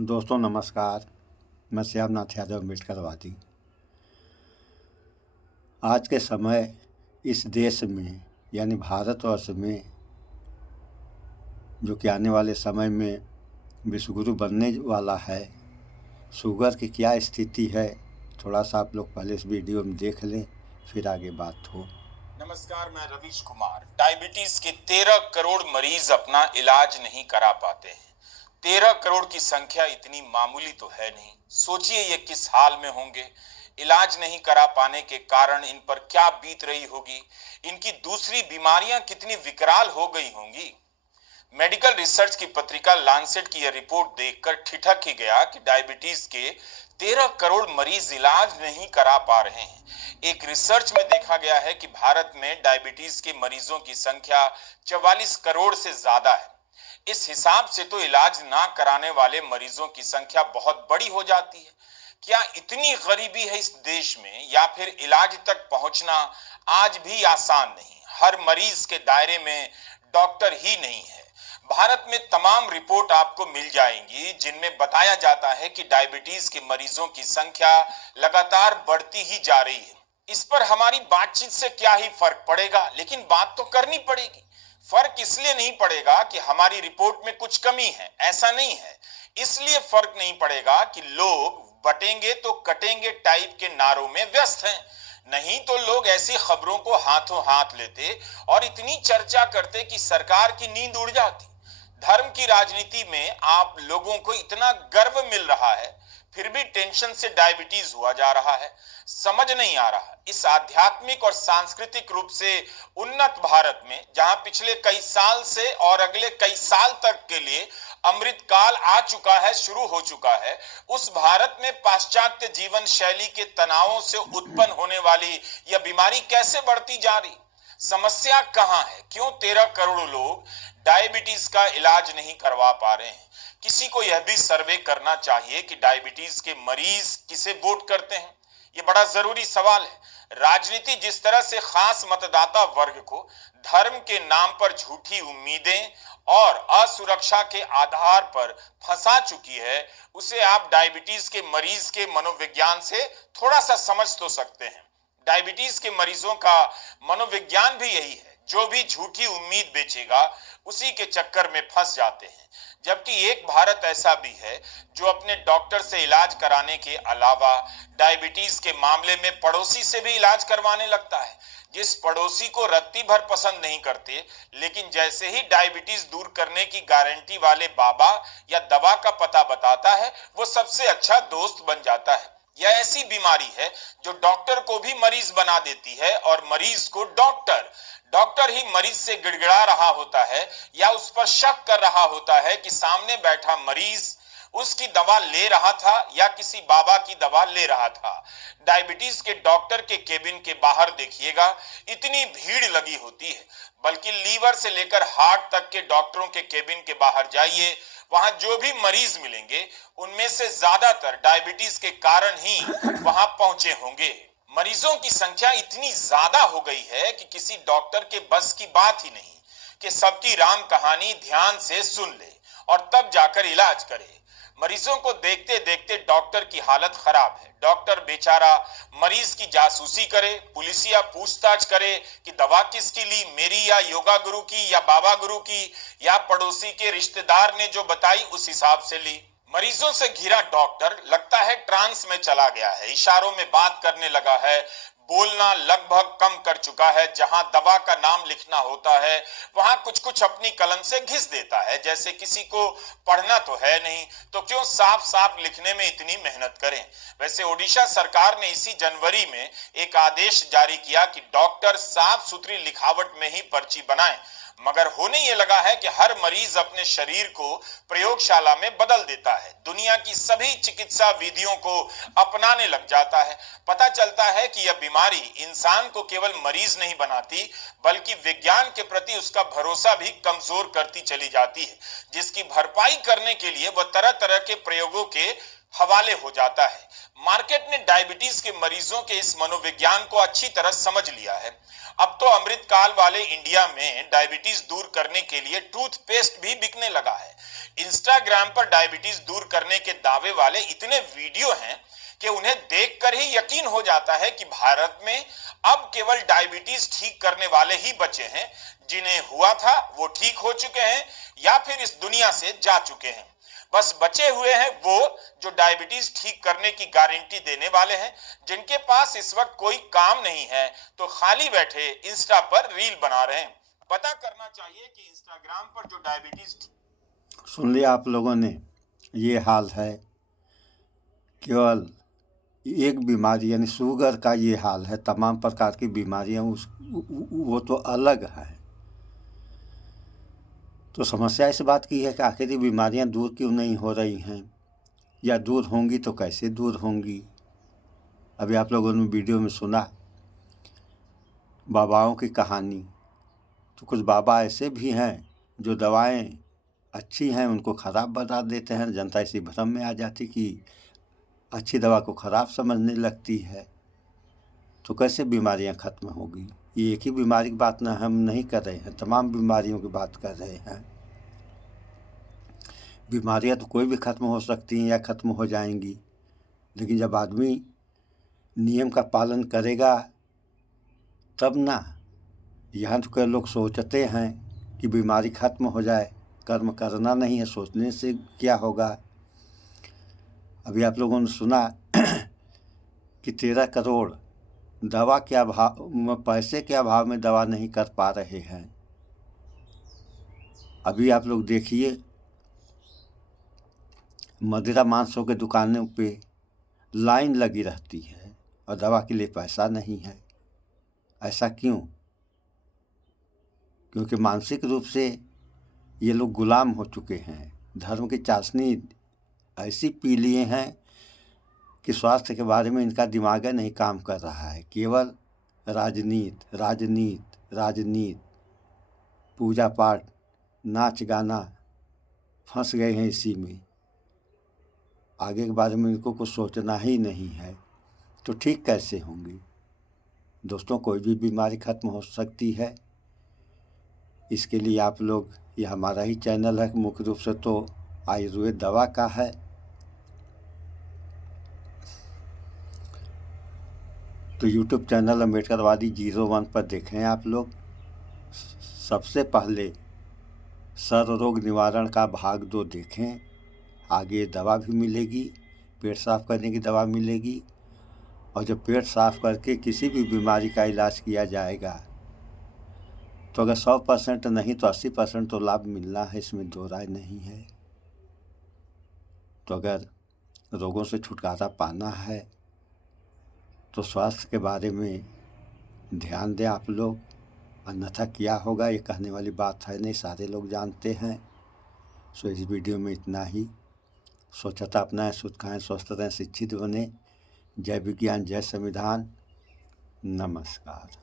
दोस्तों नमस्कार। मैं श्यामनाथ यादव अम्बेडकरवादी। आज के समय इस देश में यानी भारतवर्ष में जो कि आने वाले समय में विश्वगुरु बनने वाला है, शुगर की क्या स्थिति है, थोड़ा सा आप लोग पहले इस वीडियो में देख लें, फिर आगे बात हो। नमस्कार, मैं रवीश कुमार। डायबिटीज के 13 करोड़ मरीज अपना इलाज नहीं करा पाते हैं। 13 करोड़ की संख्या इतनी मामूली तो है नहीं। सोचिए ये किस हाल में होंगे। इलाज नहीं करा पाने के कारण इन पर क्या बीत रही होगी। इनकी दूसरी बीमारियां कितनी विकराल हो गई होंगी। मेडिकल रिसर्च की पत्रिका लांसेट की यह रिपोर्ट देखकर ठिठक ही गया कि डायबिटीज के 13 करोड़ मरीज इलाज नहीं करा पा रहे हैं। एक रिसर्च में देखा गया है कि भारत में डायबिटीज के मरीजों की संख्या 44 करोड़ से ज्यादा है। इस हिसाब से तो इलाज ना कराने वाले मरीजों की संख्या बहुत बड़ी हो जाती है। क्या इतनी गरीबी है इस देश में, या फिर इलाज तक पहुंचना आज भी आसान नहीं? हर मरीज के दायरे में डॉक्टर ही नहीं है। भारत में तमाम रिपोर्ट आपको मिल जाएंगी जिनमें बताया जाता है कि डायबिटीज के मरीजों की संख्या लगातार बढ़ती ही जा रही है। इस पर हमारी बातचीत से क्या ही फर्क पड़ेगा, लेकिन बात तो करनी पड़ेगी। फर्क इसलिए नहीं पड़ेगा कि हमारी रिपोर्ट में कुछ कमी है, ऐसा नहीं है। इसलिए फर्क नहीं पड़ेगा कि लोग बटेंगे तो कटेंगे टाइप के नारों में व्यस्त हैं। नहीं तो लोग ऐसी खबरों को हाथों हाथ लेते और इतनी चर्चा करते कि सरकार की नींद उड़ जाती। धर्म की राजनीति में आप लोगों को इतना गर्व मिल रहा है, फिर भी टेंशन से डायबिटीज हुआ जा रहा है। समझ नहीं आ रहा इस आध्यात्मिक और सांस्कृतिक रूप से उन्नत भारत में, जहां पिछले कई साल से और अगले कई साल तक के लिए अमृत काल आ चुका है, शुरू हो चुका है, उस भारत में पाश्चात्य जीवन शैली के तनावों से उत्पन्न होने वाली यह बीमारी कैसे बढ़ती जा रही? समस्या कहां है? क्यों 13 करोड़ लोग डायबिटीज का इलाज नहीं करवा पा रहे हैं? किसी को यह भी सर्वे करना चाहिए कि डायबिटीज के मरीज किसे वोट करते हैं। यह बड़ा जरूरी सवाल है। राजनीति जिस तरह से खास मतदाता वर्ग को धर्म के नाम पर झूठी उम्मीदें और असुरक्षा के आधार पर फंसा चुकी है, उसे आप डायबिटीज के मरीज के मनोविज्ञान से थोड़ा सा समझ तो सकते हैं। डायबिटीज के मरीजों का मनोविज्ञान भी यही है। जो भी झूठी उम्मीद बेचेगा उसी के चक्कर में फंस जाते हैं। जबकि एक भारत ऐसा भी है जो अपने डॉक्टर से इलाज कराने के अलावा डायबिटीज के मामले में पड़ोसी से भी इलाज करवाने लगता है। जिस पड़ोसी को रत्ती भर पसंद नहीं करते, लेकिन जैसे ही डायबिटीज दूर करने की गारंटी वाले बाबा या दवा का पता बताता है, वो सबसे अच्छा दोस्त बन जाता है। यह ऐसी बीमारी है जो डॉक्टर को भी मरीज बना देती है और मरीज को डॉक्टर। डॉक्टर ही मरीज से गिड़गिड़ा रहा होता है या उस पर शक कर रहा होता है कि सामने बैठा मरीज उसकी दवा ले रहा था या किसी बाबा की दवा ले रहा था। डायबिटीज के डॉक्टर के केबिन के बाहर देखिएगा, इतनी भीड़ लगी होती है। बल्कि लीवर से लेकर हार्ट तक के डॉक्टरों के केबिन के बाहर जाइए, वहां जो भी मरीज मिलेंगे उनमें से ज्यादातर डायबिटीज के कारण ही वहां पहुंचे होंगे। मरीजों की संख्या इतनी ज्यादा हो गई है कि किसी डॉक्टर के बस की बात ही नहीं कि सबकी राम कहानी ध्यान से सुन ले और तब जाकर इलाज करे। मरीजों को देखते देखते डॉक्टर की हालत खराब है। डॉक्टर बेचारा मरीज की जासूसी करे, पुलिसिया पूछताछ करे कि दवा किसकी ली, मेरी या योगा गुरु की या बाबा गुरु की या पड़ोसी के रिश्तेदार ने जो बताई उस हिसाब से ली। मरीजों से घिरा डॉक्टर लगता है ट्रांस में चला गया है, इशारों में बात करने लगा है, बोलना लगभग कम कर चुका है। जहां दवा का नाम लिखना होता है वहां कुछ कुछ अपनी कलम से घिस देता है, जैसे किसी को पढ़ना तो है नहीं तो क्यों साफ साफ लिखने में इतनी मेहनत करें। वैसे ओडिशा सरकार ने इसी जनवरी में एक आदेश जारी किया कि डॉक्टर साफ सुथरी लिखावट में ही पर्ची बनाएं, मगर होने ये लगा है कि हर मरीज अपने शरीर को प्रयोगशाला में बदल देता है, दुनिया की सभी चिकित्सा विधियों को अपनाने लग जाता है। पता चलता है कि यह बीमारी इंसान को केवल मरीज नहीं बनाती, बल्कि विज्ञान के प्रति उसका भरोसा भी कमजोर करती चली जाती है, जिसकी भरपाई करने के लिए वह तरह तरह के प्रयोगों के हवाले हो जाता है। मार्केट ने डायबिटीज के मरीजों के इस मनोविज्ञान को अच्छी तरह समझ लिया है। अब तो अमृतकाल वाले इंडिया में डायबिटीज दूर करने के लिए टूथपेस्ट भी बिकने लगा है। इंस्टाग्राम पर डायबिटीज दूर करने के दावे वाले इतने वीडियो हैं कि उन्हें देखकर ही यकीन हो जाता है कि भारत में अब केवल डायबिटीज ठीक करने वाले ही बचे हैं। जिन्हें हुआ था वो ठीक हो चुके हैं या फिर इस दुनिया से जा चुके हैं। बस बचे हुए हैं वो जो डायबिटीज ठीक करने की गारंटी देने वाले हैं, जिनके पास इस वक्त कोई काम नहीं है तो खाली बैठे इंस्टा पर रील बना रहे हैं। पता करना चाहिए कि इंस्टाग्राम पर जो डायबिटीज सुन लिया आप लोगों ने, ये हाल है। केवल एक बीमारी यानी शुगर का ये हाल है, तमाम प्रकार की बीमारियां वो तो अलग है। तो समस्या इस बात की है कि आखिर ये बीमारियां दूर क्यों नहीं हो रही हैं, या दूर होंगी तो कैसे दूर होंगी। अभी आप लोगों ने वीडियो में सुना बाबाओं की कहानी। तो कुछ बाबा ऐसे भी हैं जो दवाएं अच्छी हैं उनको ख़राब बता देते हैं। जनता इसी भ्रम में आ जाती कि अच्छी दवा को ख़राब समझने लगती है। तो कैसे बीमारियां ख़त्म होगी। ये एक ही बीमारी की बात ना हम नहीं कर रहे हैं, तमाम बीमारियों की बात कर रहे हैं। बीमारियां तो कोई भी ख़त्म हो सकती हैं या ख़त्म हो जाएंगी, लेकिन जब आदमी नियम का पालन करेगा तब ना। यहाँ तो कई लोग सोचते हैं कि बीमारी ख़त्म हो जाए, कर्म करना नहीं है, सोचने से क्या होगा। अभी आप लोगों ने सुना कि 13 करोड़ दवा के अभाव, पैसे के अभाव में दवा नहीं कर पा रहे हैं। अभी आप लोग देखिए मदिरा मांसों के दुकानों पे लाइन लगी रहती है और दवा के लिए पैसा नहीं है। ऐसा क्यों? क्योंकि मानसिक रूप से ये लोग गुलाम हो चुके हैं। धर्म की चाशनी ऐसी पी लिए हैं कि स्वास्थ्य के बारे में इनका दिमाग नहीं काम कर रहा है। केवल राजनीति राजनीति राजनीति, पूजा पाठ, नाच गाना, फंस गए हैं इसी में। आगे के बारे में इनको कुछ सोचना ही नहीं है। तो ठीक कैसे होंगी दोस्तों? कोई भी बीमारी ख़त्म हो सकती है। इसके लिए आप लोग, ये हमारा ही चैनल है, मुख्य रूप से तो आयुर्वेद दवा का है। तो यूट्यूब चैनल अम्बेडकरवादी 01 पर देखें आप लोग। सबसे पहले सर्व रोग निवारण का भाग 2 देखें। आगे दवा भी मिलेगी, पेट साफ करने की दवा मिलेगी। और जब पेट साफ करके किसी भी बीमारी का इलाज किया जाएगा तो अगर 100% नहीं तो 80% तो लाभ मिलना है, इसमें दो राय नहीं है। तो अगर रोगों से छुटकारा पाना है तो स्वास्थ्य के बारे में ध्यान दें आप लोग, अन्यथा क्या होगा ये कहने वाली बात है नहीं, सारे लोग जानते हैं। सो इस वीडियो में इतना ही। स्वच्छता अपनाएं, शुद्ध खाएं, स्वस्थ रहें, शिक्षित बने। जय विज्ञान, जय संविधान। नमस्कार।